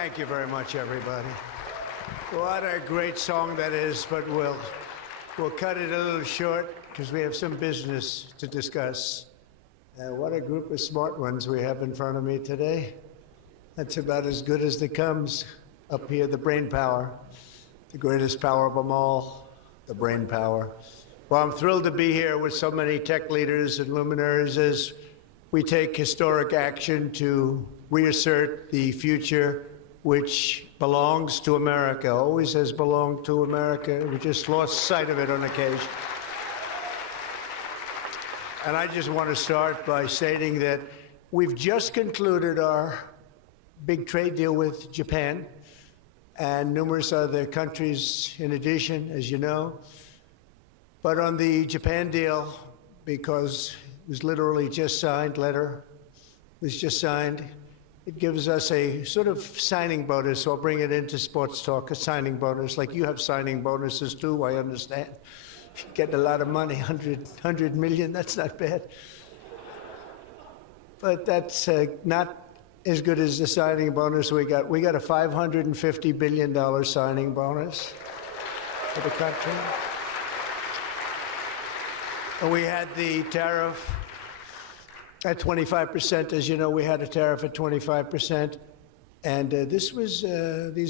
Thank you very much, everybody. What a great song that is, but we'll cut it a little short because we have some business to discuss. What a group of smart ones we have in front of me today. That's about as good as it comes up here, the brain power, the greatest power of them all, the brain power. Well, I'm thrilled to be here with so many tech leaders and luminaries as we take historic action to reassert the future which belongs to America, always has belonged to America. We just lost sight of it on occasion. And I just want to start by stating that we've just concluded our big trade deal with Japan and numerous other countries in addition, as you know. But on the Japan deal, because it was literally just signed, was just signed, it gives us a sort of signing bonus. So I'll bring it into sports talk, a signing bonus. Like you have signing bonuses too, I understand. Getting a lot of money, 100 million, that's not bad. But that's not as good as the signing bonus we got. We got a $550 billion signing bonus for the country. And we had the tariff at 25%. As you know, we had a tariff at 25%. And these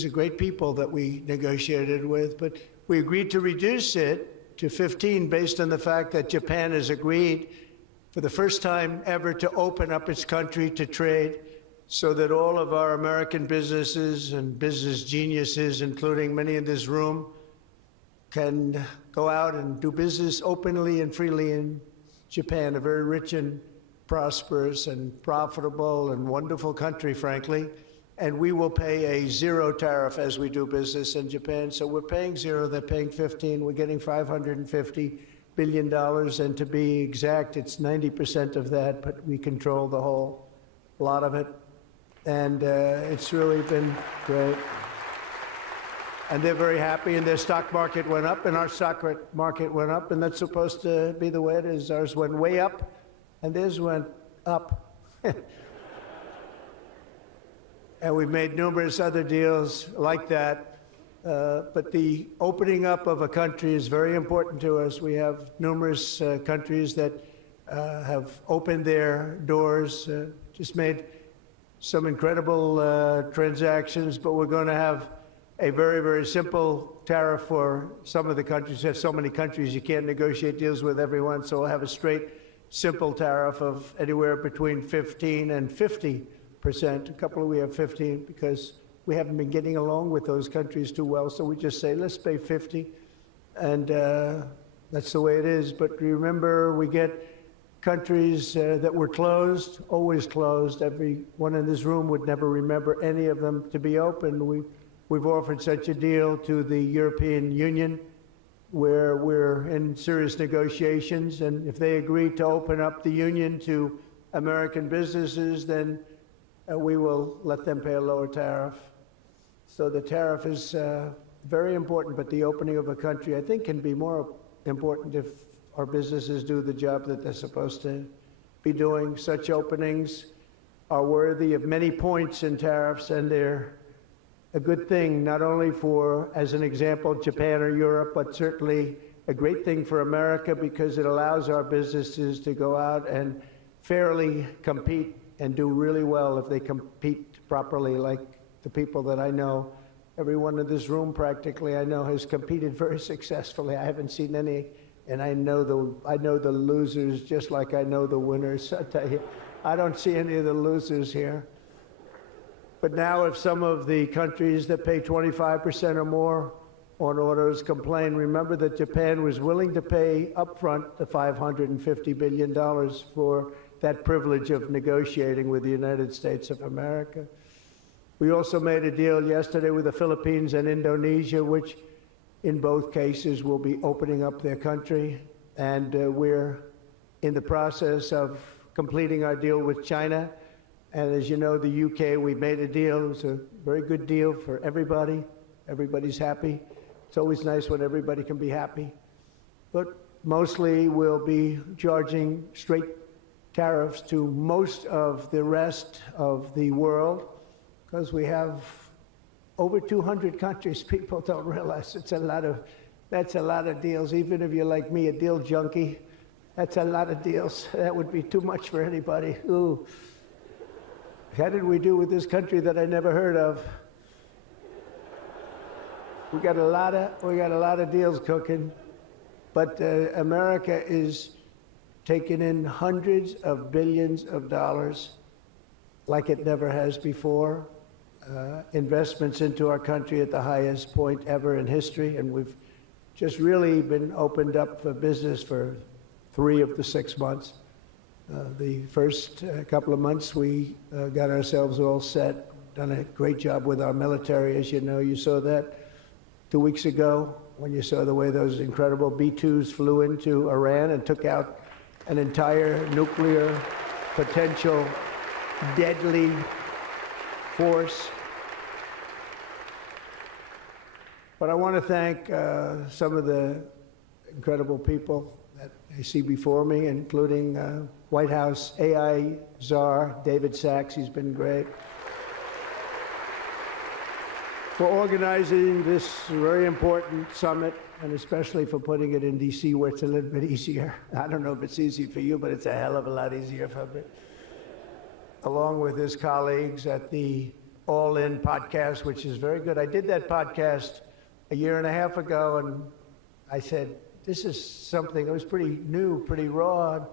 are great people that we negotiated with, but we agreed to reduce it to 15 based on the fact that Japan has agreed for the first time ever to open up its country to trade so that all of our American businesses and business geniuses, including many in this room, can go out and do business openly and freely in Japan, a very rich and prosperous and profitable and wonderful country, frankly. And we will pay a zero tariff as we do business in Japan. So we're paying zero, they're paying 15. We're getting $550 billion. And to be exact, it's 90% of that, but we control the whole lot of it. And it's really been great. And they're very happy, and their stock market went up, and our stock market went up, and that's supposed to be the way it is. Ours went way up, and theirs went up. And we've made numerous other deals like that. But the opening up of a country is very important to us. We have numerous countries that have opened their doors, just made some incredible transactions, but we're going to have a very, very simple tariff for some of the countries. There's so many countries you can't negotiate deals with everyone, so we'll have a straight, simple tariff of anywhere between 15 and 50%. A couple we have 15 because we haven't been getting along with those countries too well, so we just say, let's pay 50, and that's the way it is. But remember, we get countries that were closed, always closed. Everyone in this room would never remember any of them to be open. We've offered such a deal to the European Union where we're in serious negotiations, and if they agree to open up the union to American businesses, then we will let them pay a lower tariff. So the tariff is very important, but the opening of a country, I think, can be more important if our businesses do the job that they're supposed to be doing. Such openings are worthy of many points in tariffs, and they're a good thing, not only for, as an example, Japan or Europe, but certainly a great thing for America because it allows our businesses to go out and fairly compete and do really well if they compete properly, like the people that I know. Everyone in this room practically I know has competed very successfully. I haven't seen any, and I know the losers just like I know the winners. I tell you, I don't see any of the losers here. But now if some of the countries that pay 25% or more on autos complain, remember that Japan was willing to pay upfront the $550 billion for that privilege of negotiating with the United States of America. We also made a deal yesterday with the Philippines and Indonesia, which in both cases will be opening up their country. And we're in the process of completing our deal with China. And as you know, the UK, we made a deal. It was a very good deal for everybody. Everybody's happy. It's always nice when everybody can be happy. But mostly we'll be charging straight tariffs to most of the rest of the world because we have over 200 countries. People don't realize that's a lot of deals. Even if you're like me, a deal junkie, that's a lot of deals. That would be too much for anybody. Ooh. How did we do with this country that I never heard of? We got a lot of deals cooking, but America is taking in hundreds of billions of dollars like it never has before. Investments into our country at the highest point ever in history, and we've just really been opened up for business for 3 of the 6 months. The first couple of months, we got ourselves all set, done a great job with our military, as you know. You saw that 2 weeks ago when you saw the way those incredible B-2s flew into Iran and took out an entire nuclear potential deadly force. But I want to thank some of the incredible people that I see before me, including White House AI czar David Sachs. He's been great for organizing this very important summit, and especially for putting it in D.C., where it's a little bit easier. I don't know if it's easy for you, but it's a hell of a lot easier for me. Along with his colleagues at the All In podcast, which is very good. I did that podcast a year and a half ago, and I said, this is something that was pretty new, pretty raw.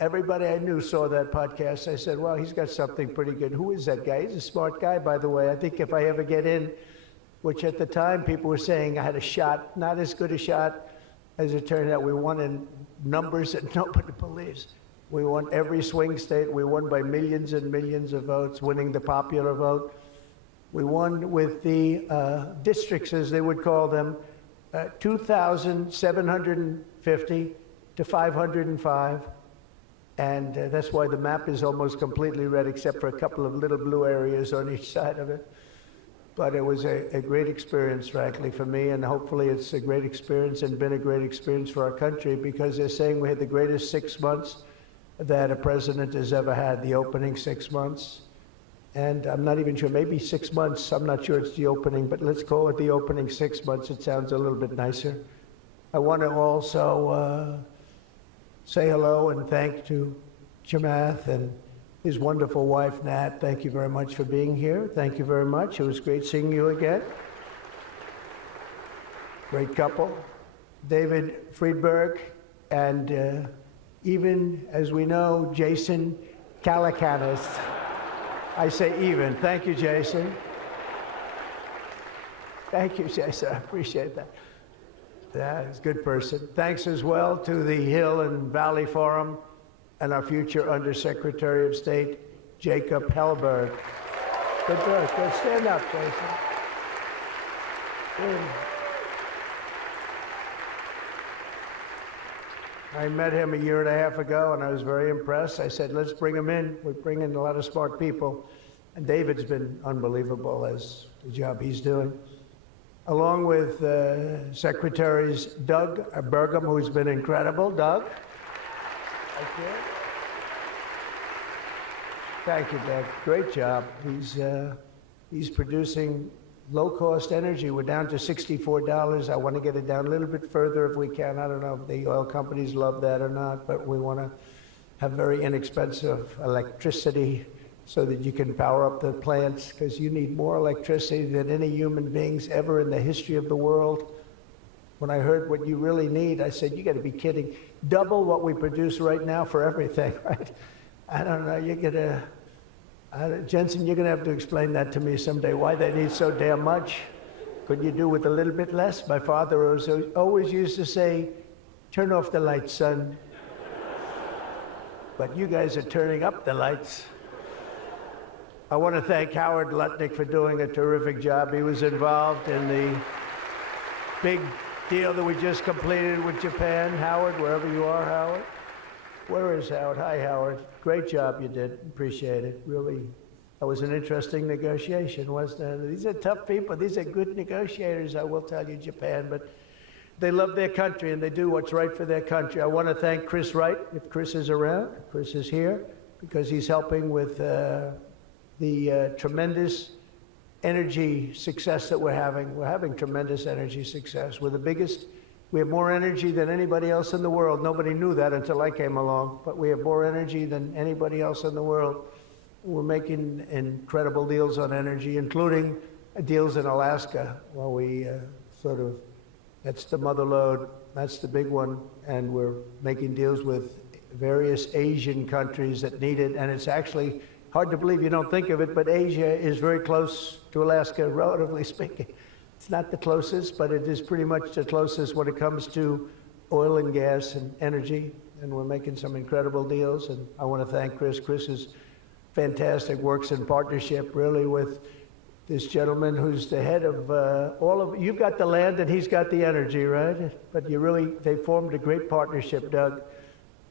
Everybody I knew saw that podcast. I said, well, he's got something pretty good. Who is that guy? He's a smart guy, by the way. I think if I ever get in, which at the time people were saying I had a shot, not as good a shot as it turned out. We won in numbers that nobody believes. We won every swing state. We won by millions and millions of votes, winning the popular vote. We won with the districts, as they would call them, 2,750 to 505. And that's why the map is almost completely red, except for a couple of little blue areas on each side of it. But it was a great experience, frankly, for me, and hopefully it's a great experience and been a great experience for our country, because they're saying we had the greatest 6 months that a president has ever had, the opening 6 months. And I'm not even sure, maybe 6 months, I'm not sure it's the opening, but let's call it the opening 6 months. It sounds a little bit nicer. I want to also say hello and thank to Chamath and his wonderful wife, Nat. Thank you very much for being here. Thank you very much. It was great seeing you again. Great couple. David Friedberg, and even, as we know, Jason Calacanis. I say even. Thank you, Jason. Thank you, Jason. I appreciate that. Yeah, he's a good person. Thanks as well to the Hill and Valley Forum and our future Undersecretary of State, Jacob Hellberg. Good work. Good. Stand up, Jason. Good. I met him a year and a half ago, and I was very impressed. I said, let's bring him in. We bring in a lot of smart people. And David's been unbelievable as the job he's doing. Along with Secretaries Doug Burgum, who's been incredible. Doug? Thank you. Thank you, Doug. Great job. He's producing low-cost energy. We're down to $64. I want to get it down a little bit further if we can. I don't know if the oil companies love that or not, but we want to have very inexpensive electricity so that you can power up the plants, because you need more electricity than any human beings ever in the history of the world. When I heard what you really need, I said, you got to be kidding. Double what we produce right now for everything, right? I don't know, you're going to... Jensen, you're going to have to explain that to me someday, why they need so damn much. Could you do with a little bit less? My father always used to say, turn off the lights, son. But you guys are turning up the lights. I want to thank Howard Lutnick for doing a terrific job. He was involved in the big deal that we just completed with Japan. Howard, wherever you are, Howard. Where is Howard? Hi, Howard. Great job you did. Appreciate it. Really, that was an interesting negotiation, wasn't it? These are tough people. These are good negotiators, I will tell you, Japan. But they love their country, and they do what's right for their country. I want to thank Chris Wright, if Chris is around. Chris is here, because he's helping with the tremendous energy success that we're having. We're having tremendous energy success. We're the biggest. We have more energy than anybody else in the world. Nobody knew that until I came along, but we have more energy than anybody else in the world. We're making incredible deals on energy, including deals in Alaska. Well, we that's the mother lode, that's the big one, and we're making deals with various Asian countries that need it, and it's actually hard to believe, you don't think of it, but Asia is very close to Alaska, relatively speaking. It's not the closest, but it is pretty much the closest when it comes to oil and gas and energy, and we're making some incredible deals, and I want to thank Chris. Chris is fantastic, works in partnership really with this gentleman who's the head of all of, you've got the land and he's got the energy, right? But they formed a great partnership, Doug.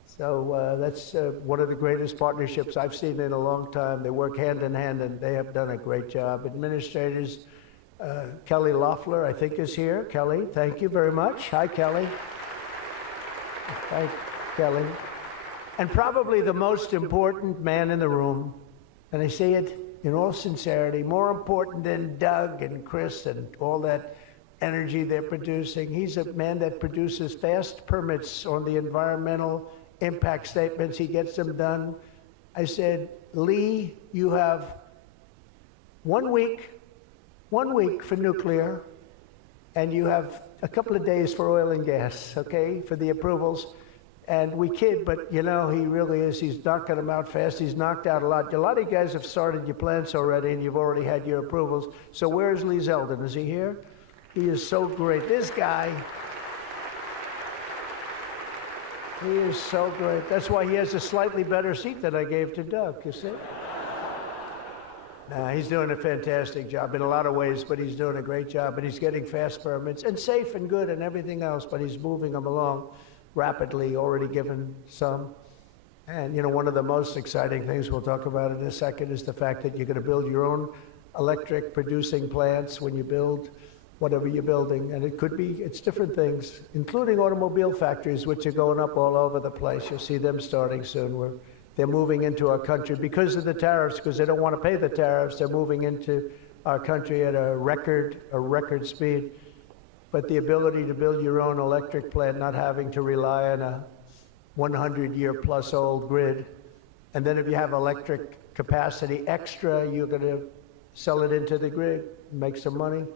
So that's one of the greatest partnerships I've seen in a long time. They work hand in hand and they have done a great job. Administrators, Kelly Loeffler, I think, is here. Kelly, thank you very much. Hi, Kelly. Hi, Kelly. And probably the most important man in the room, and I say it in all sincerity, more important than Doug and Chris and all that energy they're producing. He's a man that produces fast permits on the environmental impact statements. He gets them done. I said, Lee, you have 1 week for nuclear, and you have a couple of days for oil and gas, okay, for the approvals. And we kid, but you know, he really is. He's knocking them out fast. He's knocked out a lot. A lot of you guys have started your plants already, and you've already had your approvals. So where's Lee Zeldin? Is he here? He is so great. This guy, he is so great. That's why he has a slightly better seat than I gave to Doug, you see? He's doing a fantastic job in a lot of ways, but he's doing a great job, and he's getting fast permits, and safe and good and everything else, but he's moving them along rapidly, already given some. And you know, one of the most exciting things we'll talk about in a second is the fact that you're going to build your own electric producing plants when you build whatever you're building. And it could be, it's different things, including automobile factories, which are going up all over the place. You'll see them starting soon. They're moving into our country because of the tariffs, because they don't want to pay the tariffs. They're moving into our country at a record speed. But the ability to build your own electric plant, not having to rely on a 100-year-plus old grid. And then if you have electric capacity extra, you're going to sell it into the grid, make some money,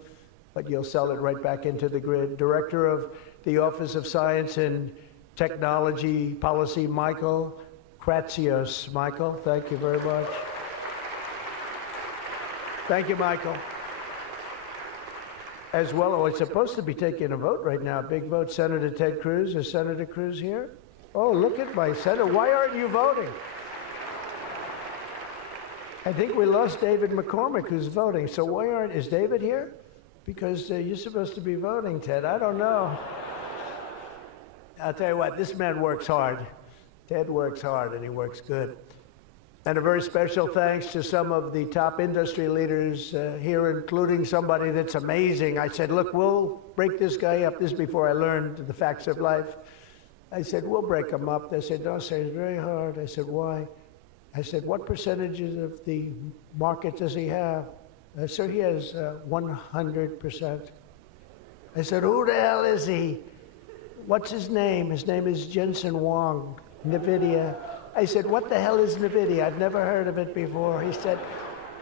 but you'll sell it right back into the grid. Director of the Office of Science and Technology Policy, Michael Kratsios. Michael, thank you very much. Thank you, Michael. As well, oh, it's supposed to be taking a vote right now, big vote. Senator Ted Cruz. Is Senator Cruz here? Oh, look at my senator. Why aren't you voting? I think we lost David McCormick, who's voting. So why aren't, is David here? Because you're supposed to be voting, Ted. I don't know. I'll tell you what, this man works hard. Ted works hard, and he works good. And a very special thanks to some of the top industry leaders here, including somebody that's amazing. I said, look, we'll break this guy up. This is before I learned the facts of life. I said, we'll break him up. They said, no, sir, it's very hard. I said, why? I said, what percentages of the market does he have? Sir, he has 100%. I said, who the hell is he? What's his name? His name is Jensen Huang, NVIDIA. I said, what the hell is NVIDIA? I've never heard of it before. He said,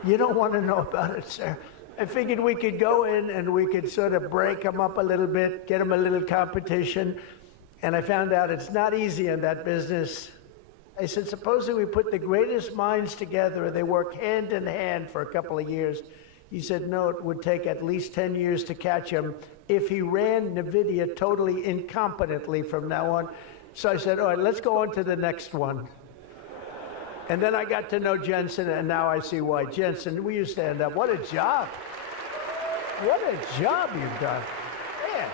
you don't want to know about it, sir. I figured we could go in and we could sort of break them up a little bit, get them a little competition. And I found out it's not easy in that business. I said, supposing we put the greatest minds together and they work hand in hand for a couple of years. He said, no, it would take at least 10 years to catch him if he ran NVIDIA totally incompetently from now on. So I said, all right, let's go on to the next one. And then I got to know Jensen, and now I see why. Jensen, will you stand up? What a job. What a job you've done. Man.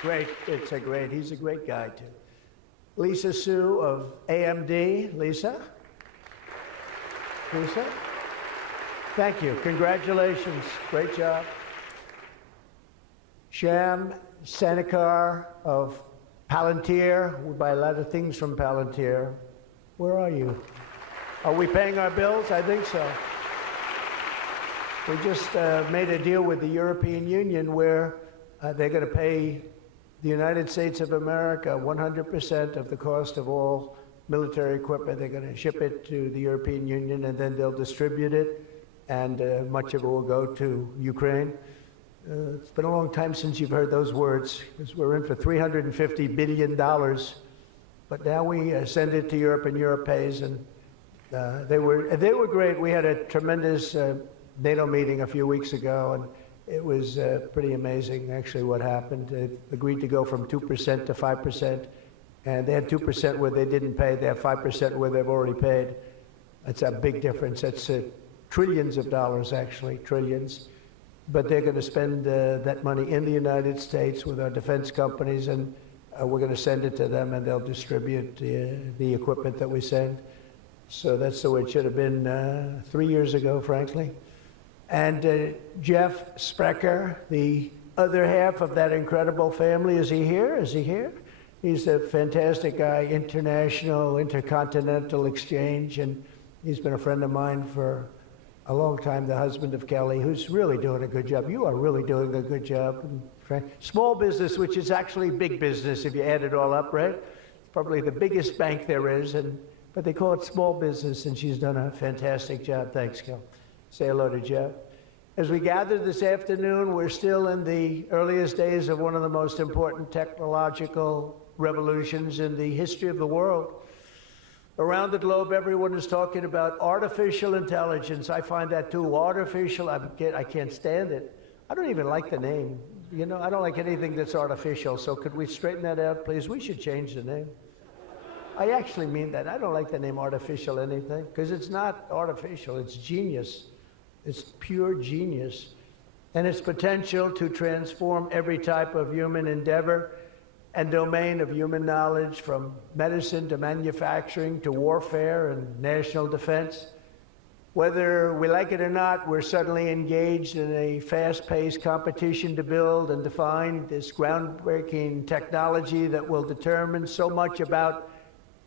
Great. He's a great guy, too. Lisa Su of AMD. Lisa? Lisa? Thank you. Congratulations. Great job. Sham Sanikar of Palantir. We buy a lot of things from Palantir. Where are you? Are we paying our bills? I think so. We just made a deal with the European Union where they're going to pay the United States of America 100% of the cost of all military equipment. They're going to ship it to the European Union, and then they'll distribute it, and much of it will go to Ukraine. It's been a long time since you've heard those words, because we're in for $350 billion. But now we send it to Europe, and Europe pays, and they were great. We had a tremendous NATO meeting a few weeks ago, and it was pretty amazing, actually, what happened. They agreed to go from 2% to 5%, and they had 2% where they didn't pay. They have 5% where they've already paid. That's a big difference. That's trillions of dollars, actually, trillions. But they're going to spend that money in the United States with our defense companies, and we're going to send it to them, and they'll distribute the equipment that we send. So that's the way it should have been 3 years ago, frankly. And Jeff Sprecher, the other half of that incredible family, is he here? Is he here? He's a fantastic guy, international, intercontinental exchange, and he's been a friend of mine for a long time, the husband of Kelly, who's really doing a good job. You are really doing a good job. Small business, which is actually big business if you add it all up, right? It's probably the biggest bank there is, but they call it small business, and she's done a fantastic job. Thanks, Kel. Say hello to Jeff. As we gather this afternoon, we're still in the earliest days of one of the most important technological revolutions in the history of the world. Around the globe, everyone is talking about artificial intelligence. I find that too. Artificial, I can't stand it. I don't even like the name. You know, I don't like anything that's artificial. So could we straighten that out, please? We should change the name. I actually mean that. I don't like the name artificial anything, because it's not artificial. It's genius. It's pure genius. And its potential to transform every type of human endeavor and domain of human knowledge, from medicine to manufacturing to warfare and national defense. Whether we like it or not, we're suddenly engaged in a fast-paced competition to build and define this groundbreaking technology that will determine so much about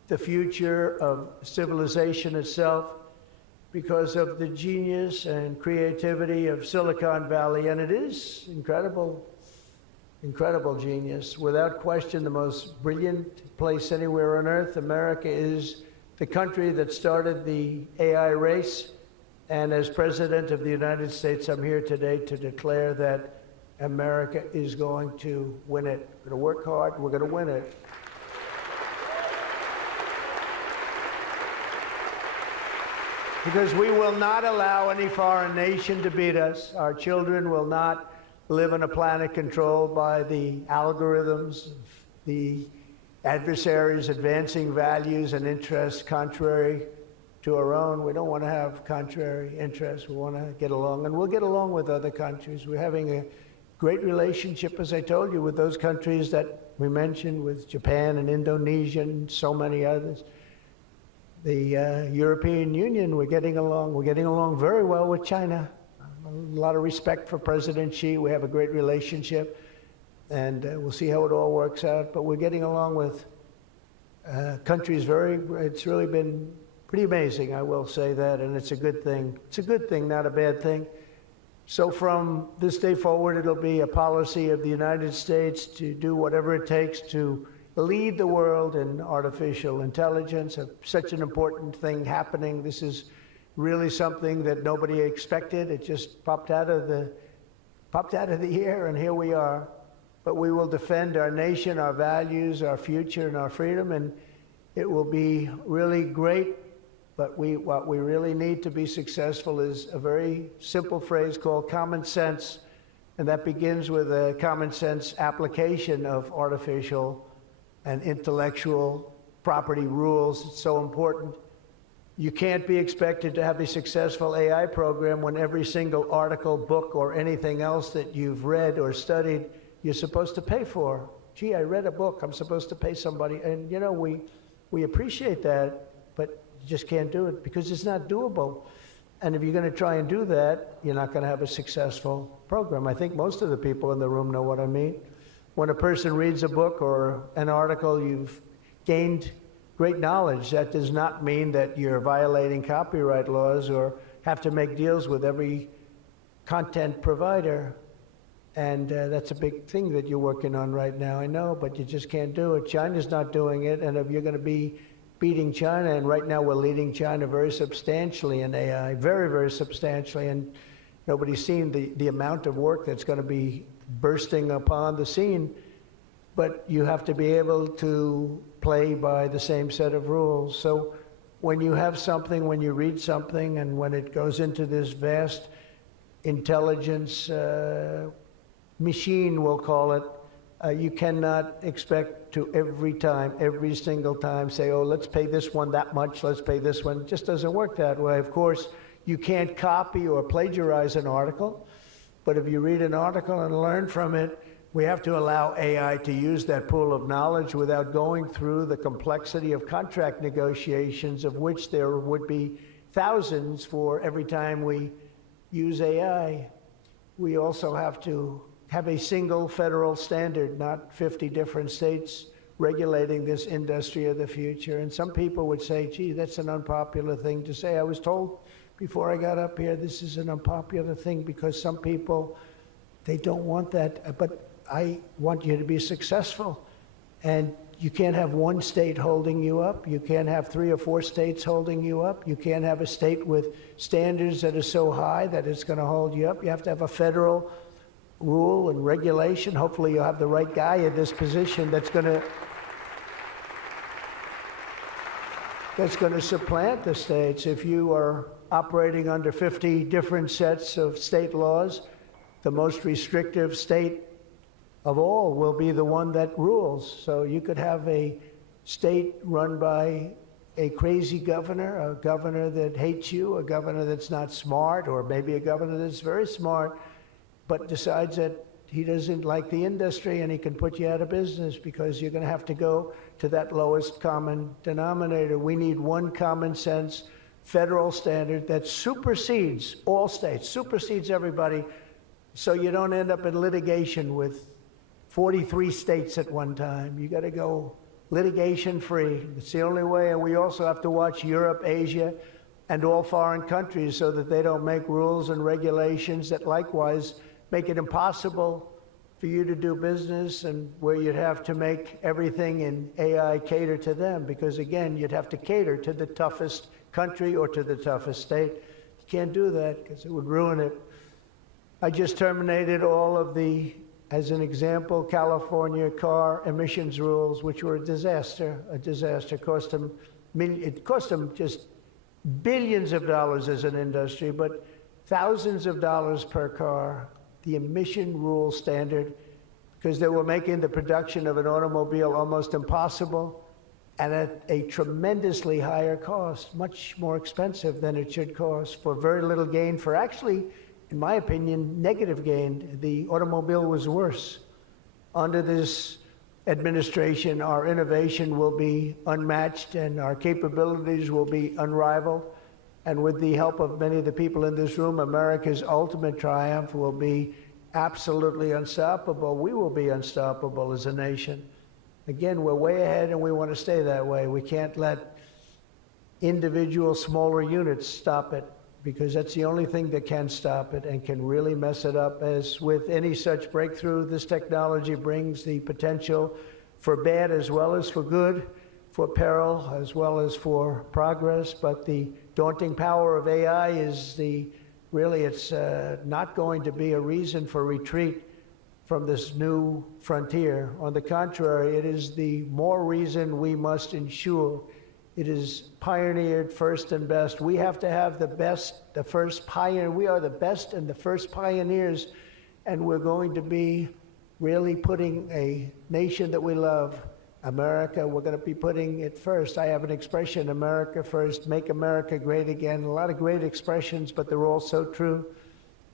the future of civilization itself, because of the genius and creativity of Silicon Valley. And it is incredible. Incredible genius. Without question, the most brilliant place anywhere on earth. America is the country that started the AI race. And as President of the United States, I'm here today to declare that America is going to win it. We're going to work hard. We're going to win it. Because we will not allow any foreign nation to beat us. Our children will not live on a planet controlled by the algorithms, the adversaries advancing values and interests contrary to our own. We don't want to have contrary interests. We want to get along, and we'll get along with other countries. We're having a great relationship, as I told you, with those countries that we mentioned, with Japan and Indonesia and so many others. The European Union, we're getting along. We're getting along very well with China. A lot of respect for President Xi. We have a great relationship, and we'll see how it all works out. But we're getting along with countries it's really been pretty amazing, I will say that, and it's a good thing. It's a good thing, not a bad thing. So from this day forward, it'll be a policy of the United States to do whatever it takes to lead the world in artificial intelligence, such an important thing happening. This is really something that nobody expected. It just popped out of the air, and here we are. But we will defend our nation, our values, our future, and our freedom, and it will be really great. But what we really need to be successful is a very simple phrase called common sense, and that begins with a common sense application of artificial and intellectual property rules. It's so important. You can't be expected to have a successful AI program when every single article, book, or anything else that you've read or studied, you're supposed to pay for. Gee, I read a book, I'm supposed to pay somebody. And you know, we appreciate that, but you just can't do it because it's not doable. And if you're going to try and do that, you're not going to have a successful program. I think most of the people in the room know what I mean. When a person reads a book or an article, you've gained great knowledge. That does not mean that you're violating copyright laws or have to make deals with every content provider. And that's a big thing that you're working on right now, I know, but you just can't do it. China's not doing it, and if you're going to be beating China, and right now we're leading China very substantially in AI, very, very substantially, and nobody's seen the amount of work that's going to be bursting upon the scene, but you have to be able to play by the same set of rules. So when you have something, when you read something, and when it goes into this vast intelligence machine, we'll call it, you cannot expect to every single time say, oh, let's pay this one that much, let's pay this one. It just doesn't work that way. Of course, you can't copy or plagiarize an article, but if you read an article and learn from it, we have to allow AI to use that pool of knowledge without going through the complexity of contract negotiations, of which there would be thousands for every time we use AI. We also have to have a single federal standard, not 50 different states regulating this industry of the future. And some people would say, gee, that's an unpopular thing to say. I was told before I got up here, this is an unpopular thing because some people, they don't want that. But I want you to be successful. And you can't have one state holding you up. You can't have 3 or 4 states holding you up. You can't have a state with standards that are so high that it's going to hold you up. You have to have a federal rule and regulation. Hopefully you'll have the right guy in this position that's going to supplant the states. If you are operating under 50 different sets of state laws, the most restrictive state of all will be the one that rules. So you could have a state run by a crazy governor, a governor that hates you, a governor that's not smart, or maybe a governor that's very smart, but decides that he doesn't like the industry and he can put you out of business because you're going to have to go to that lowest common denominator. We need one common sense federal standard that supersedes all states, supersedes everybody, so you don't end up in litigation with 43 states at one time. You got to go litigation free. It's the only way. And we also have to watch Europe, Asia, and all foreign countries so that they don't make rules and regulations that likewise make it impossible for you to do business, and where you'd have to make everything in AI cater to them, because again, you'd have to cater to the toughest country or to the toughest state. You can't do that because it would ruin it. I just terminated all of the, as an example, California car emissions rules, which were a disaster. It cost them just billions of dollars as an industry, but thousands of dollars per car. The emission rule standard, because they were making the production of an automobile almost impossible and at a tremendously higher cost, much more expensive than it should cost, for very little gain, for actually, in my opinion, negative gain. The automobile was worse. Under this administration, our innovation will be unmatched and our capabilities will be unrivaled. And with the help of many of the people in this room, America's ultimate triumph will be absolutely unstoppable. We will be unstoppable as a nation. Again, we're way ahead and we want to stay that way. We can't let individual smaller units stop it, because that's the only thing that can stop it and can really mess it up. As with any such breakthrough, this technology brings the potential for bad as well as for good, for peril as well as for progress. But the daunting power of AI is it's not going to be a reason for retreat from this new frontier. On the contrary, it is the more reason we must ensure it is pioneered first and best. We have to have the best, the first pioneer. We are the best and the first pioneers, and we're going to be really putting a nation that we love, America, we're going to be putting it first. I have an expression, America first, make America great again. A lot of great expressions, but they're all so true.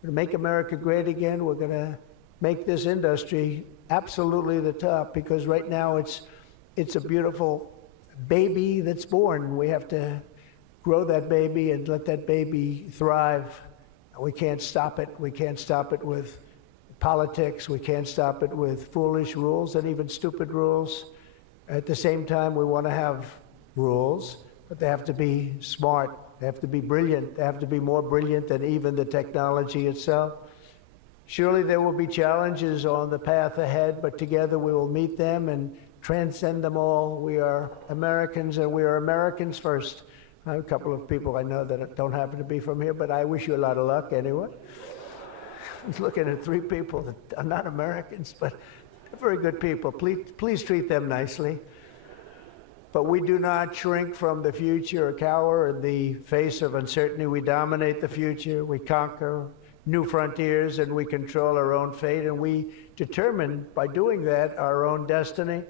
To make America great again, we're going to make this industry absolutely the top, because right now it's a beautiful baby that's born. We have to grow that baby and let that baby thrive. We can't stop it. We can't stop it with politics. We can't stop it with foolish rules and even stupid rules. At the same time, we want to have rules, but they have to be smart. They have to be brilliant. They have to be more brilliant than even the technology itself. Surely there will be challenges on the path ahead, but together we will meet them and transcend them all. We are Americans, and we are Americans first. I have a couple of people I know that don't happen to be from here, but I wish you a lot of luck anyway. I was looking at 3 people that are not Americans, but they're very good people. Please treat them nicely. But we do not shrink from the future or cower in the face of uncertainty. We dominate the future. We conquer new frontiers, and we control our own fate, and we determine by doing that our own destiny.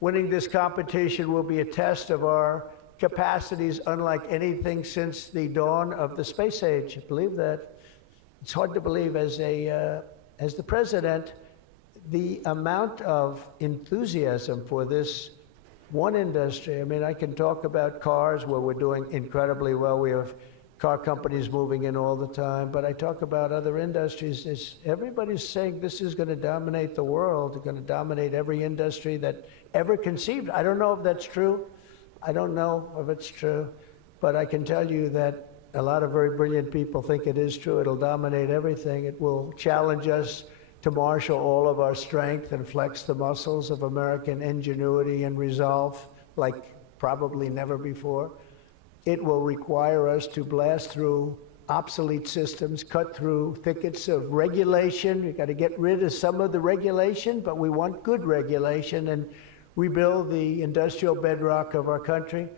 Winning this competition will be a test of our capacities unlike anything since the dawn of the space age. Believe that. It's hard to believe as the president, the amount of enthusiasm for this one industry. I mean, I can talk about cars where we're doing incredibly well. We have car companies moving in all the time, but I talk about other industries. Everybody's saying this is going to dominate the world. It's going to dominate every industry that ever conceived. I don't know if that's true. I don't know if it's true, but I can tell you that a lot of very brilliant people think it is true. It'll dominate everything. It will challenge us to marshal all of our strength and flex the muscles of American ingenuity and resolve like probably never before. It will require us to blast through obsolete systems, cut through thickets of regulation. We've got to get rid of some of the regulation, but we want good regulation and rebuild the industrial bedrock of our country.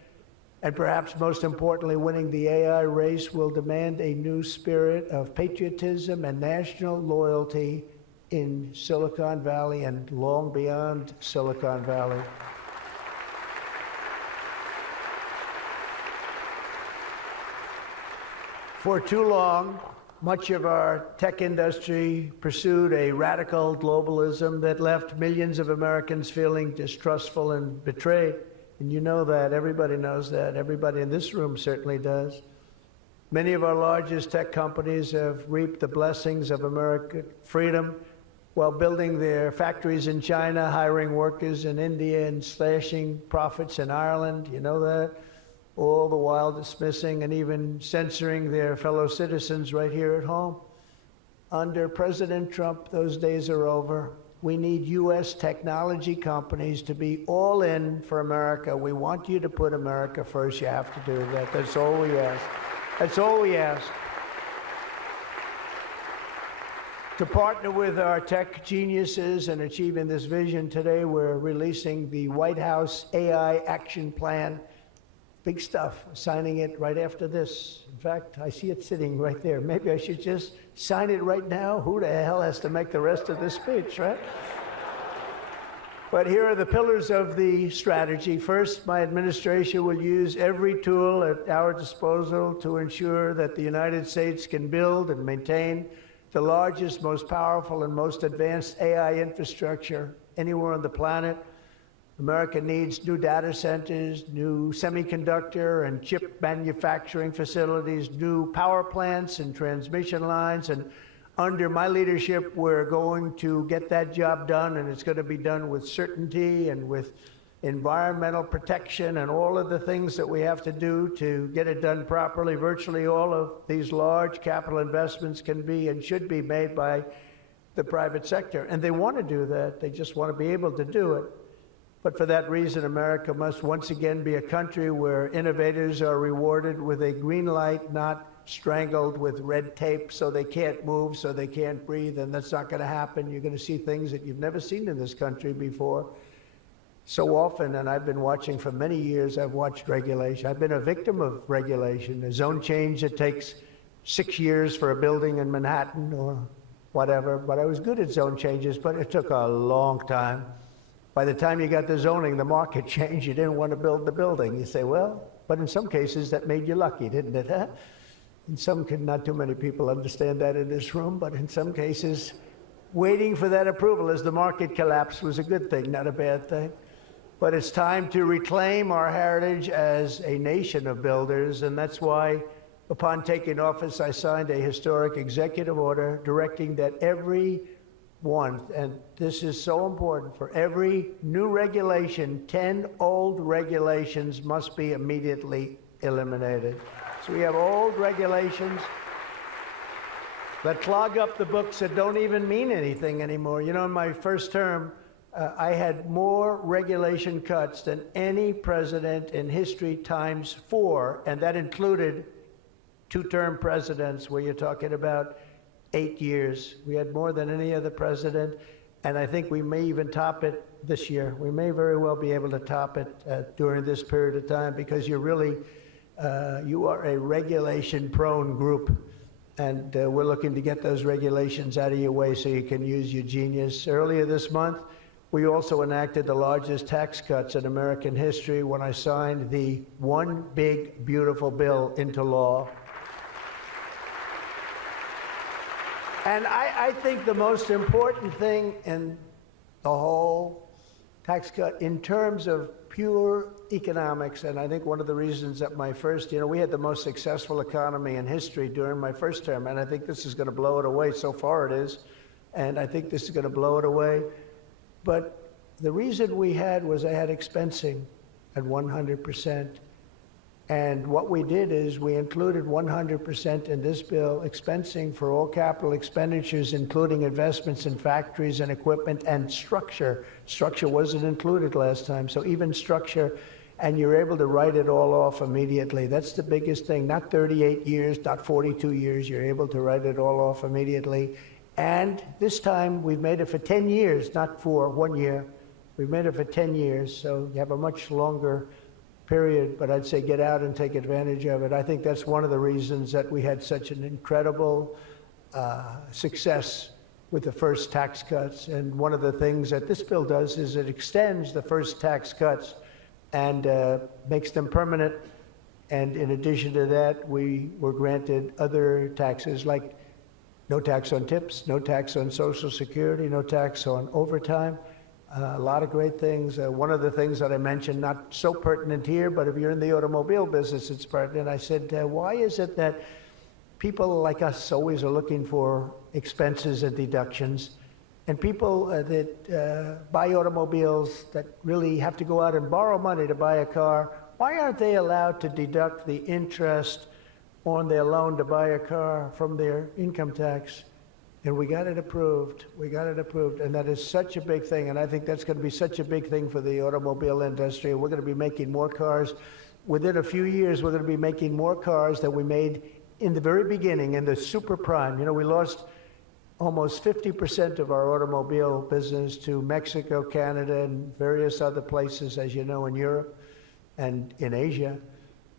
And perhaps most importantly, winning the AI race will demand a new spirit of patriotism and national loyalty in Silicon Valley and long beyond Silicon Valley. For too long, much of our tech industry pursued a radical globalism that left millions of Americans feeling distrustful and betrayed. And you know that. Everybody knows that. Everybody in this room certainly does. Many of our largest tech companies have reaped the blessings of American freedom while building their factories in China, hiring workers in India, and slashing profits in Ireland. You know that? All the while dismissing and even censoring their fellow citizens right here at home. Under President Trump, those days are over. We need U.S. technology companies to be all in for America. We want you to put America first. You have to do that. That's all we ask. That's all we ask. To partner with our tech geniuses in achieving this vision today, we're releasing the White House AI Action Plan. Big stuff, signing it right after this. In fact, I see it sitting right there. Maybe I should just sign it right now. Who the hell has to make the rest of this speech, right? But here are the pillars of the strategy. First, my administration will use every tool at our disposal to ensure that the United States can build and maintain the largest, most powerful, and most advanced AI infrastructure anywhere on the planet. America needs new data centers, new semiconductor and chip manufacturing facilities, new power plants and transmission lines. And under my leadership, we're going to get that job done, and it's going to be done with certainty and with environmental protection and all of the things that we have to do to get it done properly. Virtually all of these large capital investments can be and should be made by the private sector. And they want to do that. They just want to be able to do it. But for that reason, America must once again be a country where innovators are rewarded with a green light, not strangled with red tape so they can't move, so they can't breathe, and that's not going to happen. You're going to see things that you've never seen in this country before. So often, and I've been watching for many years, I've watched regulation. I've been a victim of regulation. A zone change that takes 6 years for a building in Manhattan or whatever, but I was good at zone changes, but it took a long time. By the time you got the zoning, the market changed. You didn't want to build the building. You say, well, but in some cases that made you lucky, didn't it? Huh? In some, not too many people understand that in this room, but in some cases, waiting for that approval as the market collapsed was a good thing, not a bad thing. But it's time to reclaim our heritage as a nation of builders, and that's why, upon taking office, I signed a historic executive order directing that every one, and this is so important. For every new regulation, 10 old regulations must be immediately eliminated. So we have old regulations that clog up the books that don't even mean anything anymore. You know, in my first term, I had more regulation cuts than any president in history times 4, and that included 2-term presidents, where you're talking about 8 years. We had more than any other president, and I think we may even top it this year. We may very well be able to top it during this period of time, because you're really, you are a regulation-prone group, and we're looking to get those regulations out of your way so you can use your genius. Earlier this month, we also enacted the largest tax cuts in American history when I signed the One Big Beautiful Bill into law. And I think the most important thing in the whole tax cut, in terms of pure economics, and I think one of the reasons that my first, you know, we had the most successful economy in history during my first term, and I think this is going to blow it away. So far it is, and I think this is going to blow it away. But the reason we had was I had expensing at 100%. And what we did is we included 100% in this bill, expensing for all capital expenditures, including investments in factories and equipment and structure. Structure wasn't included last time, so even structure, and you're able to write it all off immediately. That's the biggest thing, not 38 years, not 42 years, you're able to write it all off immediately. And this time, we've made it for 10 years, not for 1 year. We've made it for 10 years, so you have a much longer period, but I'd say get out and take advantage of it. I think that's one of the reasons that we had such an incredible success with the first tax cuts. And one of the things that this bill does is it extends the first tax cuts and makes them permanent. And in addition to that, we were granted other taxes, like no tax on tips, no tax on Social Security, no tax on overtime. A lot of great things. One of the things that I mentioned, not so pertinent here, but if you're in the automobile business, it's pertinent. I said, why is it that people like us always are looking for expenses and deductions, and people that buy automobiles that really have to go out and borrow money to buy a car, why aren't they allowed to deduct the interest on their loan to buy a car from their income tax? And we got it approved. We got it approved. And that is such a big thing. And I think that's going to be such a big thing for the automobile industry. We're going to be making more cars. Within a few years, we're going to be making more cars than we made in the very beginning, in the super prime. You know, we lost almost 50% of our automobile business to Mexico, Canada, and various other places, as you know, in Europe and in Asia.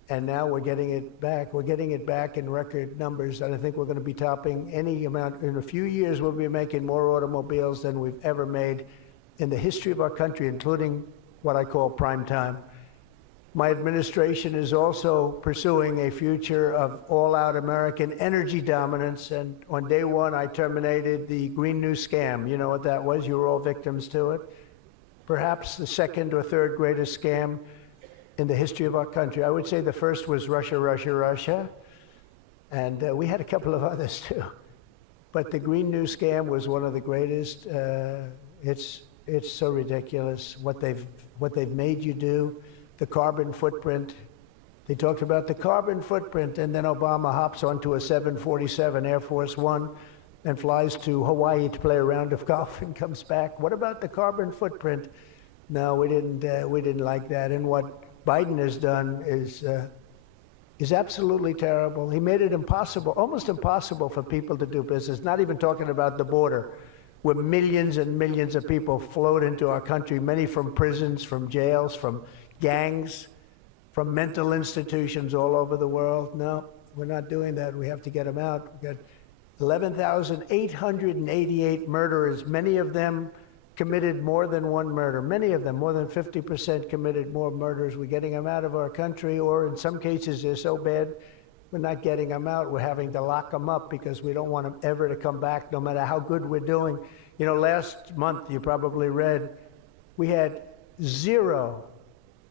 And now we're getting it back. We're getting it back in record numbers, and I think we're going to be topping any amount. In a few years, we'll be making more automobiles than we've ever made in the history of our country, including what I call prime time. My administration is also pursuing a future of all-out American energy dominance, and on day one, I terminated the Green New Scam. You know what that was? You were all victims to it. Perhaps the second or third greatest scam in the history of our country. I would say the first was Russia, Russia, Russia, and we had a couple of others too. But the Green New Scam was one of the greatest. It's so ridiculous what they've made you do. The carbon footprint. They talked about the carbon footprint, and then Obama hops onto a 747 Air Force One and flies to Hawaii to play a round of golf and comes back. What about the carbon footprint? No, we didn't like that. And what Biden has done is absolutely terrible. He made it impossible, almost impossible for people to do business, not even talking about the border, where millions and millions of people flowed into our country, many from prisons, from jails, from gangs, from mental institutions all over the world. No, we're not doing that. We have to get them out. We've got 11,888 murderers, many of them committed more than one murder. Many of them, more than 50%, committed more murders. We're getting them out of our country, or in some cases they're so bad, we're not getting them out. We're having to lock them up because we don't want them ever to come back, no matter how good we're doing. You know, last month, you probably read, we had 0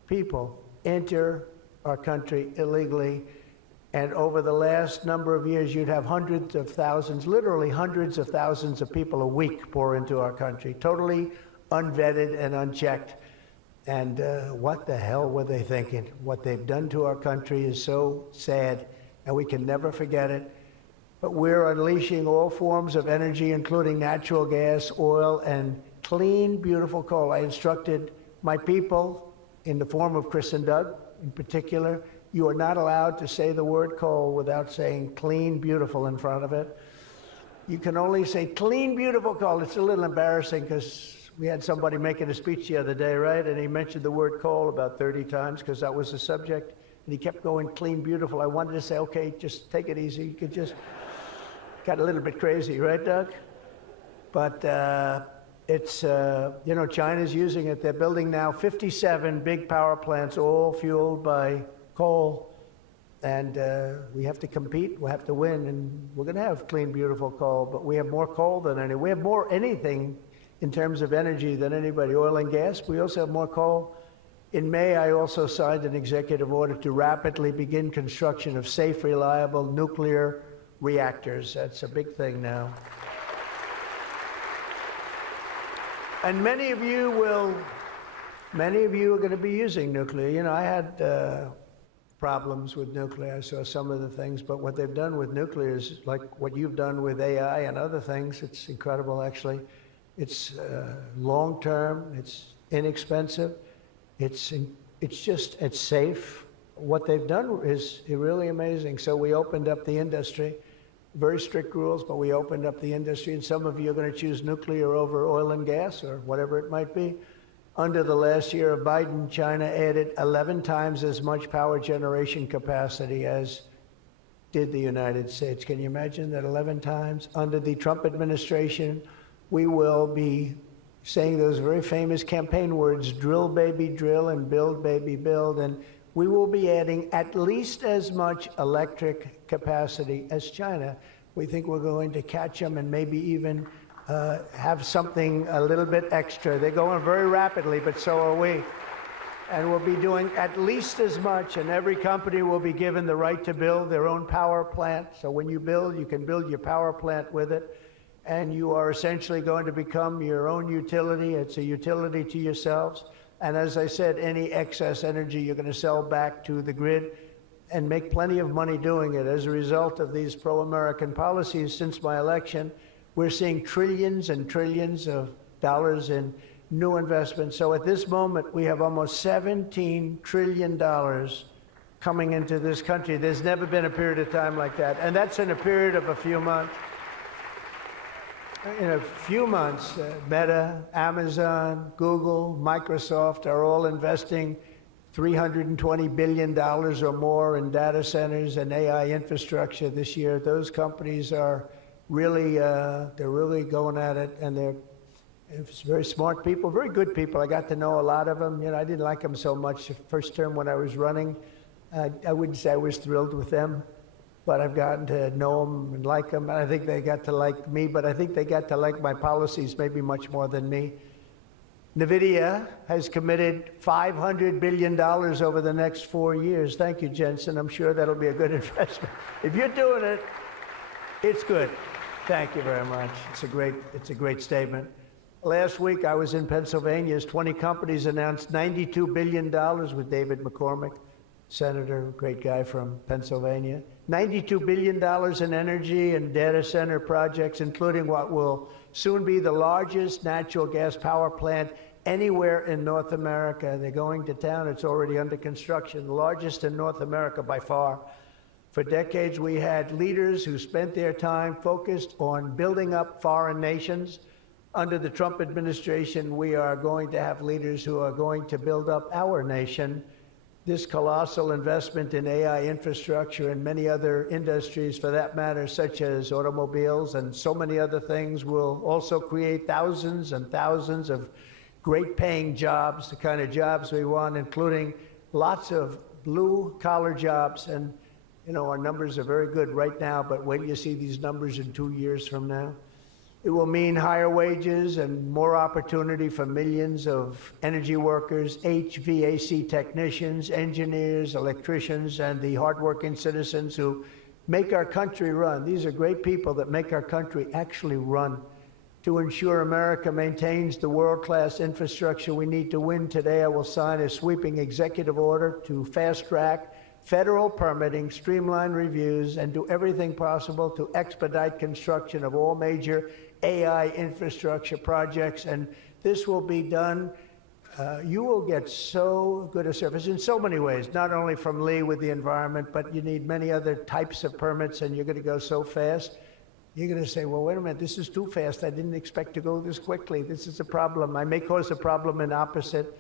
people enter our country illegally, And over the last number of years, you'd have hundreds of thousands, literally hundreds of thousands of people a week pour into our country, totally unvetted and unchecked. And what the hell were they thinking? What they've done to our country is so sad, and we can never forget it. But we're unleashing all forms of energy, including natural gas, oil, and clean, beautiful coal. I instructed my people, in the form of Chris and Doug in particular, you are not allowed to say the word coal without saying clean, beautiful in front of it. You can only say clean, beautiful coal. It's a little embarrassing because we had somebody making a speech the other day, right? And he mentioned the word coal about 30 times because that was the subject. And he kept going clean, beautiful. I wanted to say, okay, just take it easy. You could just, got a little bit crazy, right, Doug? But it's, you know, China's using it. They're building now 57 big power plants, all fueled by coal. And we have to compete, we have to win, and we're going to have clean, beautiful coal, but we have more coal than any. We have more anything in terms of energy than anybody. Oil and gas, we also have more coal. In May, I also signed an executive order to rapidly begin construction of safe, reliable nuclear reactors. That's a big thing now. And many of you are going to be using nuclear. You know, I had problems with nuclear. I saw some of the things, but what they've done with nuclear is like what you've done with AI and other things. It's incredible, actually. It's long-term, it's inexpensive, it's safe. What they've done is really amazing. So we opened up the industry, very strict rules, but we opened up the industry, and some of you are going to choose nuclear over oil and gas or whatever it might be. Under the last year of Biden, China added 11 times as much power generation capacity as did the United States. Can you imagine that 11 times? Under the Trump administration, we will be saying those very famous campaign words, drill, baby, drill, and build, baby, build. And we will be adding at least as much electric capacity as China. We think we're going to catch them and maybe even have something a little bit extra. They're going very rapidly, but so are we. And we'll be doing at least as much, and every company will be given the right to build their own power plant. So when you build, you can build your power plant with it, and you are essentially going to become your own utility. It's a utility to yourselves. And as I said, any excess energy you're going to sell back to the grid and make plenty of money doing it. As a result of these pro-American policies since my election, we're seeing trillions and trillions of dollars in new investments. So at this moment, we have almost $17 trillion coming into this country. There's never been a period of time like that. And that's in a period of a few months. In a few months, Meta, Amazon, Google, Microsoft are all investing $320 billion or more in data centers and AI infrastructure this year. Those companies are really, they're really going at it, and they're very smart people, very good people. I got to know a lot of them. You know, I didn't like them so much the first term when I was running. I wouldn't say I was thrilled with them, but I've gotten to know them and like them. And I think they got to like me, but I think they got to like my policies maybe much more than me. NVIDIA has committed $500 billion over the next 4 years. Thank you, Jensen. I'm sure that'll be a good investment. If you're doing it, it's good. Thank you very much. It's a great statement. Last week, I was in Pennsylvania as 20 companies announced $92 billion with David McCormick, senator, great guy from Pennsylvania. $92 billion in energy and data center projects, including what will soon be the largest natural gas power plant anywhere in North America. They're going to town. It's already under construction, the largest in North America by far. For decades, we had leaders who spent their time focused on building up foreign nations. Under the Trump administration, we are going to have leaders who are going to build up our nation. This colossal investment in AI infrastructure and many other industries, for that matter, such as automobiles and so many other things, will also create thousands and thousands of great-paying jobs, the kind of jobs we want, including lots of blue-collar jobs. And you know, our numbers are very good right now, but wait till you see these numbers in 2 years from now. It will mean higher wages and more opportunity for millions of energy workers, HVAC technicians, engineers, electricians, and the hardworking citizens who make our country run. These are great people that make our country actually run. To ensure America maintains the world-class infrastructure we need to win today, I will sign a sweeping executive order to fast-track federal permitting, streamline reviews, and do everything possible to expedite construction of all major AI infrastructure projects. And this will be done. You will get so good a service in so many ways, not only from Lee with the environment, but you need many other types of permits, and you're going to go so fast. You're going to say, well, wait a minute, this is too fast. I didn't expect to go this quickly. This is a problem. I may cause a problem in opposite,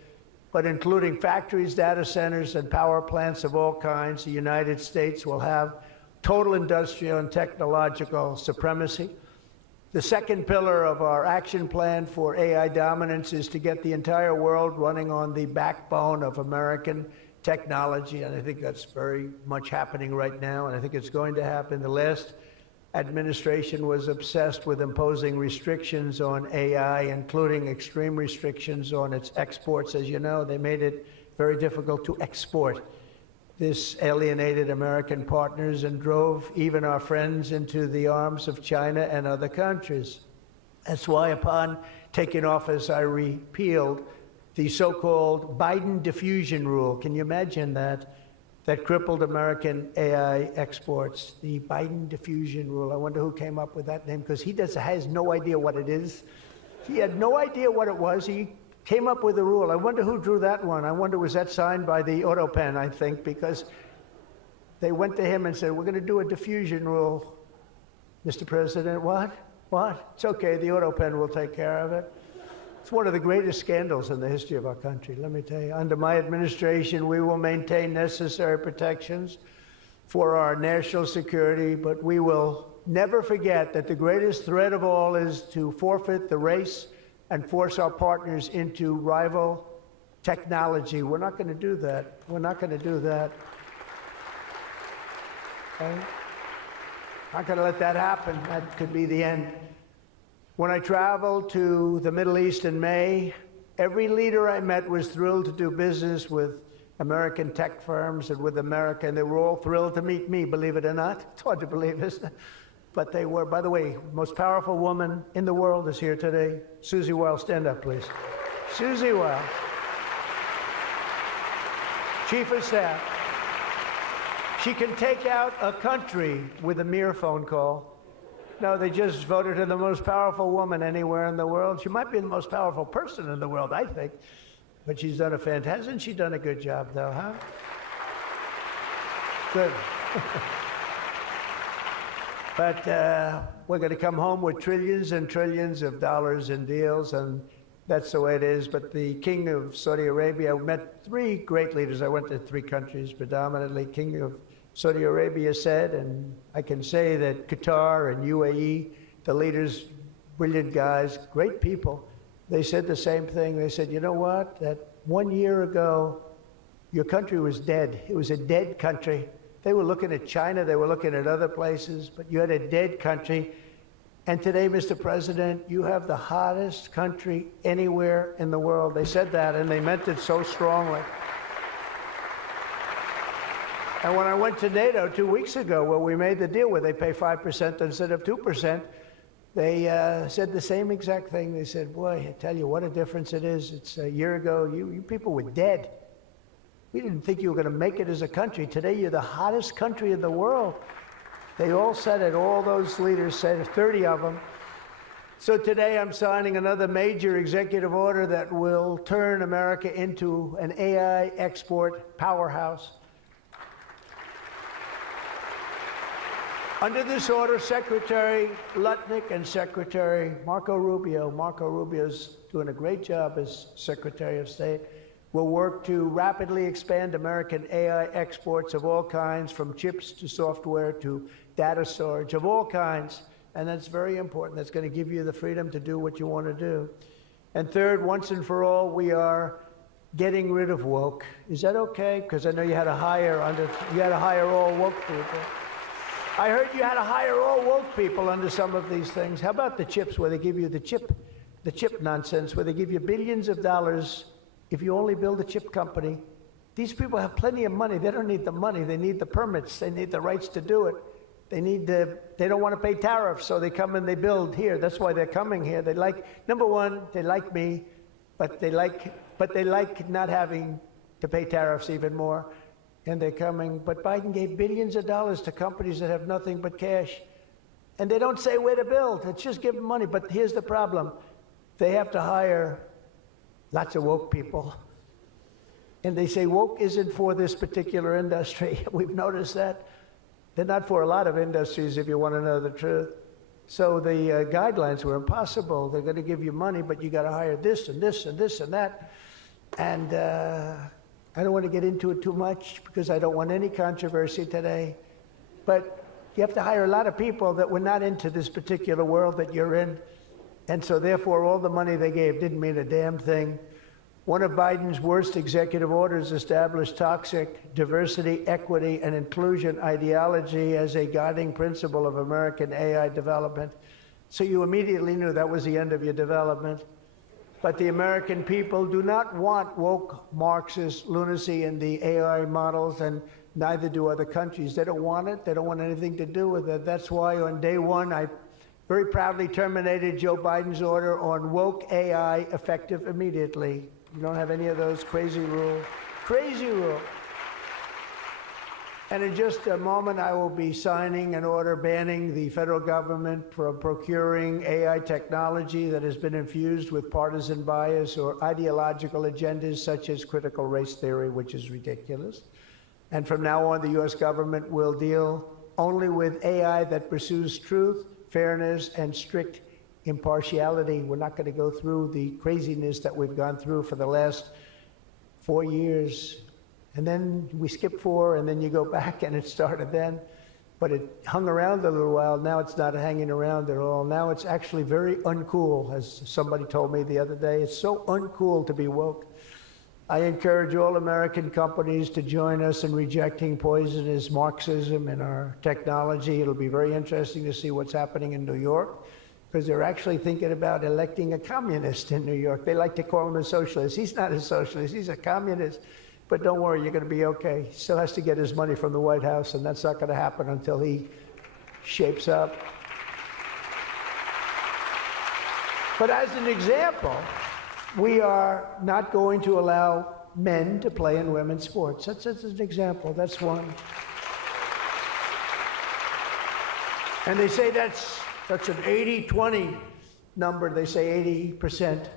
but including factories, data centers, and power plants of all kinds, the United States will have total industrial and technological supremacy. The second pillar of our action plan for AI dominance is to get the entire world running on the backbone of American technology, and I think that's very much happening right now, and I think it's going to happen. The last administration was obsessed with imposing restrictions on AI, including extreme restrictions on its exports. As you know, they made it very difficult to export. This alienated American partners and drove even our friends into the arms of China and other countries. That's why upon taking office, I repealed the so-called Biden diffusion rule. Can you imagine that? That crippled American AI exports, the Biden diffusion rule. I wonder who came up with that name, because he has no idea what it is. He had no idea what it was. He came up with a rule. I wonder who drew that one. I wonder, was that signed by the AutoPen, I think, because they went to him and said, we're going to do a diffusion rule. Mr. President, what? What? It's okay, the AutoPen will take care of it. It's one of the greatest scandals in the history of our country, let me tell you. Under my administration, we will maintain necessary protections for our national security, but we will never forget that the greatest threat of all is to forfeit the race and force our partners into rival technology. We're not going to do that. We're not going to do that. Okay? Not going to let that happen. That could be the end. When I traveled to the Middle East in May, every leader I met was thrilled to do business with American tech firms and with America, and they were all thrilled to meet me, believe it or not. It's hard to believe, isn't it? But they were. By the way, most powerful woman in the world is here today. Susie Wiles, stand up, please. Susie Wiles, Chief of Staff. She can take out a country with a mere phone call. No, they just voted her the most powerful woman anywhere in the world. She might be the most powerful person in the world, I think. But she's done a fantastic, hasn't she done a good job, though, huh? Good. But we're going to come home with trillions and trillions of dollars in deals, and that's the way it is. But the King of Saudi Arabia, I met three great leaders. I went to three countries predominantly. King of Saudi Arabia said, and I can say that Qatar and UAE, the leaders, brilliant guys, great people, they said the same thing. They said, you know what, that 1 year ago, your country was dead. It was a dead country. They were looking at China, they were looking at other places, but you had a dead country. And today, Mr. President, you have the hottest country anywhere in the world. They said that, and they meant it so strongly. And when I went to NATO 2 weeks ago, where we made the deal where they pay 5% instead of 2%, they said the same exact thing. They said, boy, I tell you what a difference it is. It's a year ago, you people were dead. We didn't think you were going to make it as a country. Today, you're the hottest country in the world. They all said it. All those leaders said it, 30 of them. So today, I'm signing another major executive order that will turn America into an AI export powerhouse. Under this order, Secretary Lutnick and Secretary Marco Rubio's doing a great job as Secretary of State, will work to rapidly expand American AI exports of all kinds, from chips to software to data storage of all kinds. And that's very important. That's going to give you the freedom to do what you want to do. And third, once and for all, we are getting rid of woke. Is that okay? Because I know you had to hire all woke people. I heard you had to hire all woke people under some of these things. How about the chips, where they give you the chip nonsense, where they give you billions of dollars if you only build a chip company? These people have plenty of money. They don't need the money. They need the permits. They need the rights to do it. They don't want to pay tariffs, so they come and they build here. That's why they're coming here. They like, number one, they like me, but they like not having to pay tariffs even more. And they're coming. But Biden gave billions of dollars to companies that have nothing but cash. And they don't say where to build. It's just give them money. But here's the problem. They have to hire lots of woke people. And they say woke isn't for this particular industry. We've noticed that. They're not for a lot of industries, if you want to know the truth. So the guidelines were impossible. They're going to give you money, but you got to hire this and this and this and that. And I don't want to get into it too much because I don't want any controversy today. But you have to hire a lot of people that were not into this particular world that you're in. And so therefore, all the money they gave didn't mean a damn thing. One of Biden's worst executive orders established toxic diversity, equity, and inclusion ideology as a guiding principle of American AI development. So you immediately knew that was the end of your development. But the American people do not want woke Marxist lunacy in the AI models, and neither do other countries. They don't want it. They don't want anything to do with it. That's why on day one, I very proudly terminated Joe Biden's order on woke AI effective immediately. You don't have any of those crazy rules. Crazy rule. And in just a moment, I will be signing an order banning the federal government from procuring AI technology that has been infused with partisan bias or ideological agendas such as critical race theory, which is ridiculous. And from now on, the U.S. government will deal only with AI that pursues truth, fairness, and strict impartiality. We're not going to go through the craziness that we've gone through for the last 4 years. And then we skip 4, and then you go back, and it started then. But it hung around a little while. Now it's not hanging around at all. Now it's actually very uncool, as somebody told me the other day. It's so uncool to be woke. I encourage all American companies to join us in rejecting poisonous Marxism in our technology. It'll be very interesting to see what's happening in New York, because they're actually thinking about electing a communist in New York. They like to call him a socialist. He's not a socialist. He's a communist. But don't worry, you're going to be okay. He still has to get his money from the White House, and that's not going to happen until he shapes up. But as an example, we are not going to allow men to play in women's sports. That's an example. That's one. And they say that's an 80-20 number. They say 80%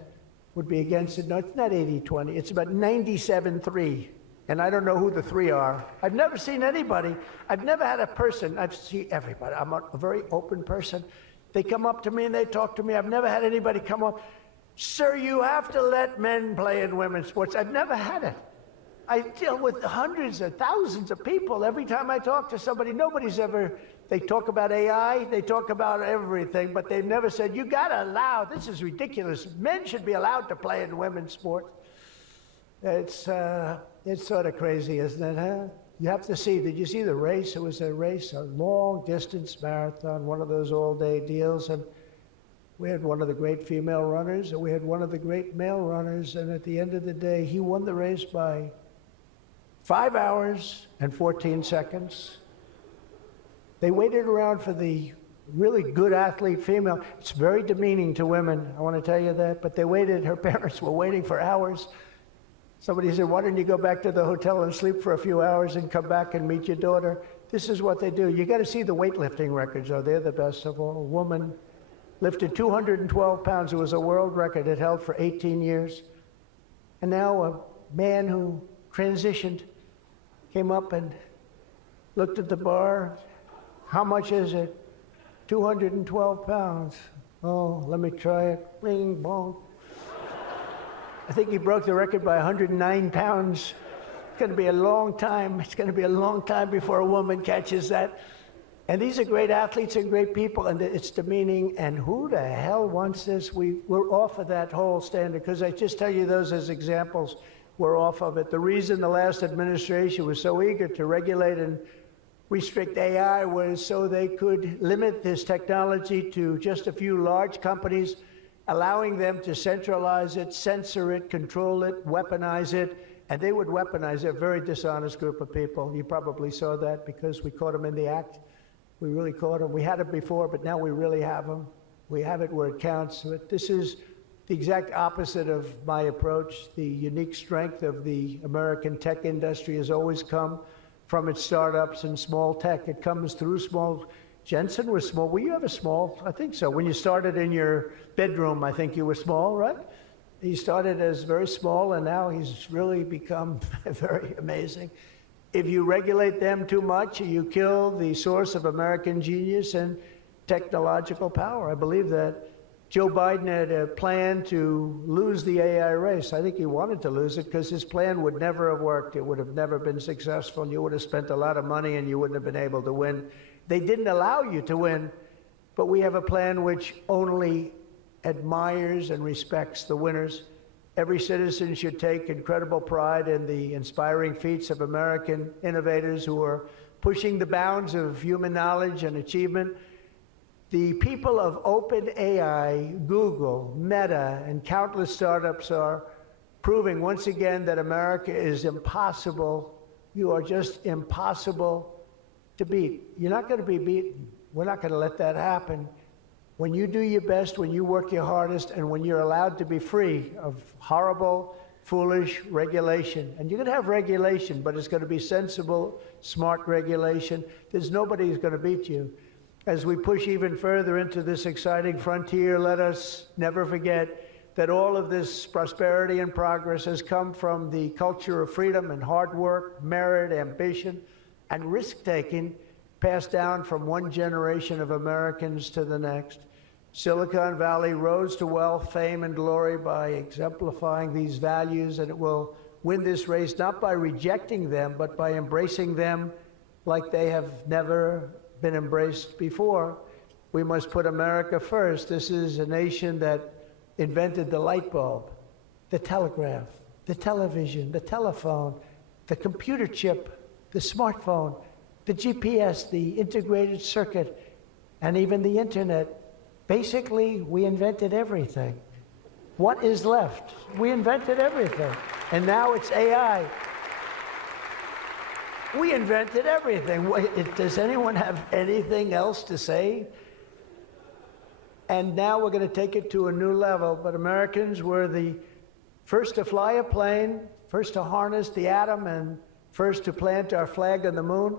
would be against it. No, it's not 80-20. It's about 97-3. And I don't know who the 3 are. I've never seen anybody. I've never had a person. I've seen everybody. I'm a very open person. They come up to me and they talk to me. I've never had anybody come up, sir, you have to let men play in women's sports. I've never had it. I deal with hundreds of thousands of people. Every time I talk to somebody, nobody's ever, they talk about AI, they talk about everything, but they've never said, you gotta allow, this is ridiculous. Men should be allowed to play in women's sports. It's sort of crazy, isn't it, huh? You have to see, did you see the race? It was a race, a long distance marathon, one of those all-day deals, and we had one of the great female runners, and we had one of the great male runners, and at the end of the day, he won the race by 5 hours and 14 seconds. They waited around for the really good athlete female. It's very demeaning to women, I want to tell you that, but they waited, her parents were waiting for hours. Somebody said, why don't you go back to the hotel and sleep for a few hours and come back and meet your daughter? This is what they do. You got to see the weightlifting records, though. They're the best of all. A woman lifted 212 pounds. It was a world record. It held for 18 years. And now a man who transitioned came up and looked at the bar. How much is it? 212 pounds. Oh, let me try it. Bing, bong. I think he broke the record by 109 pounds. It's going to be a long time. It's going to be a long time before a woman catches that. And these are great athletes and great people, and it's demeaning. And who the hell wants this? We're off of that whole standard, because I just tell you those as examples. We're off of it. The reason the last administration was so eager to regulate and restrict AI was so they could limit this technology to just a few large companies, allowing them to centralize it, censor it, control it, weaponize it, and they would weaponize it. A very dishonest group of people. You probably saw that because we caught them in the act. We really caught them. We had it before, but now we really have them. We have it where it counts. But this is the exact opposite of my approach. The unique strength of the American tech industry has always come from its startups and small tech. It comes through small. Jensen was small. Were you ever small? I think so. When you started in your bedroom, I think you were small, right? He started as very small, and now he's really become very amazing. If you regulate them too much, you kill the source of American genius and technological power. I believe that. Joe Biden had a plan to lose the AI race. I think he wanted to lose it because his plan would never have worked. It would have never been successful. You would have spent a lot of money and you wouldn't have been able to win. They didn't allow you to win, but we have a plan which only admires and respects the winners. Every citizen should take incredible pride in the inspiring feats of American innovators who are pushing the bounds of human knowledge and achievement. The people of OpenAI, Google, Meta, and countless startups are proving once again that America is impossible. You are just impossible to beat. You're not going to be beaten. We're not going to let that happen. When you do your best, when you work your hardest, and when you're allowed to be free of horrible, foolish regulation. And you're going to have regulation, but it's going to be sensible, smart regulation. There's nobody who's going to beat you. As we push even further into this exciting frontier, let us never forget that all of this prosperity and progress has come from the culture of freedom and hard work, merit, ambition, and risk-taking passed down from one generation of Americans to the next. Silicon Valley rose to wealth, fame, and glory by exemplifying these values, and it will win this race not by rejecting them, but by embracing them like they have never been embraced before. We must put America first. This is a nation that invented the light bulb, the telegraph, the television, the telephone, the computer chip, the smartphone, the GPS, the integrated circuit, and even the internet. Basically, we invented everything. What is left? We invented everything. And now it's AI. We invented everything. Does anyone have anything else to say? And now we're going to take it to a new level. But Americans were the first to fly a plane, first to harness the atom, and first to plant our flag on the moon.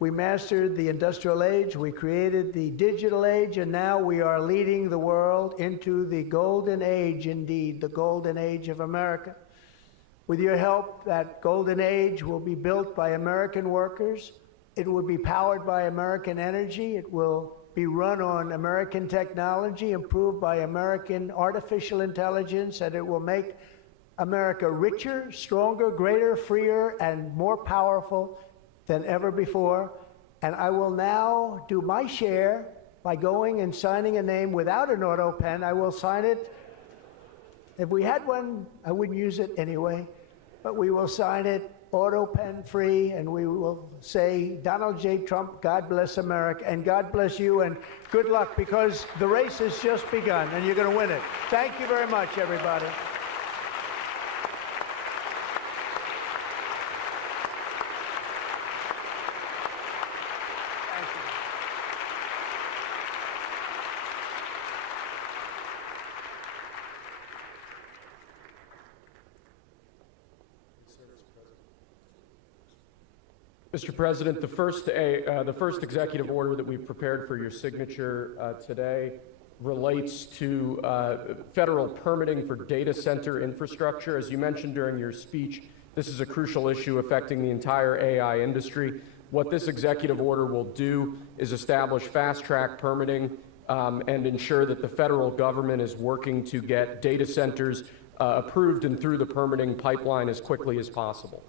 We mastered the industrial age. We created the digital age. And now we are leading the world into the golden age, indeed, the golden age of America. With your help, that golden age will be built by American workers. It will be powered by American energy. It will be run on American technology, improved by American artificial intelligence, and it will make America richer, stronger, greater, freer, and more powerful than ever before. And I will now do my share by going and signing a name without an auto pen. I will sign it. If we had one, I wouldn't use it anyway, but we will sign it auto pen free, and we will say, Donald J. Trump, God bless America, and God bless you, and good luck, because the race has just begun, and you're going to win it. Thank you very much, everybody. Mr. President, the first executive order that we've prepared for your signature today relates to federal permitting for data center infrastructure. As you mentioned during your speech, this is a crucial issue affecting the entire AI industry. What this executive order will do is establish fast-track permitting and ensure that the federal government is working to get data centers approved and through the permitting pipeline as quickly as possible.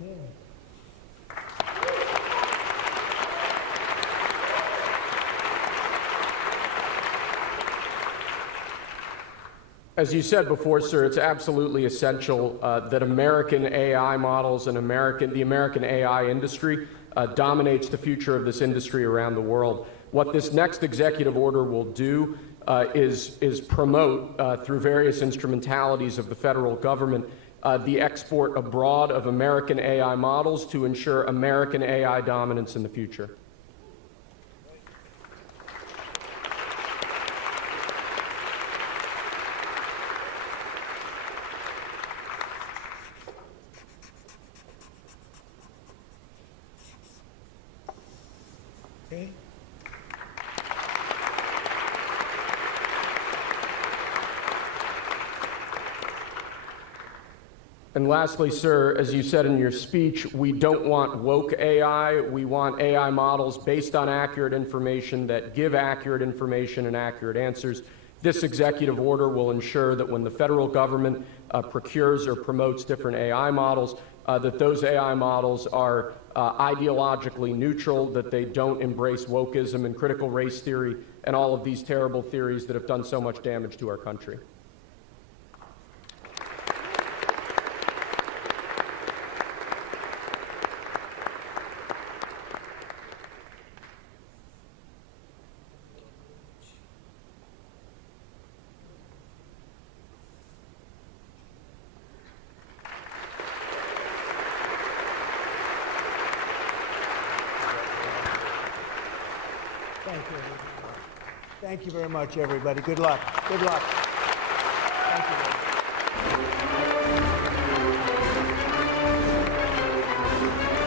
Okay. As you said before, sir, it's absolutely essential that American AI models and the American AI industry dominates the future of this industry around the world. What this next executive order will do is promote, through various instrumentalities of the federal government, the export abroad of American AI models to ensure American AI dominance in the future. Okay. And lastly, sir, as you said in your speech, we don't want woke AI. We want AI models based on accurate information that give accurate information and accurate answers. This executive order will ensure that when the federal government procures or promotes different AI models, that those AI models are ideologically neutral, that they don't embrace wokeism and critical race theory and all of these terrible theories that have done so much damage to our country. Thank you. Thank you very much, everybody. Good luck. Good luck.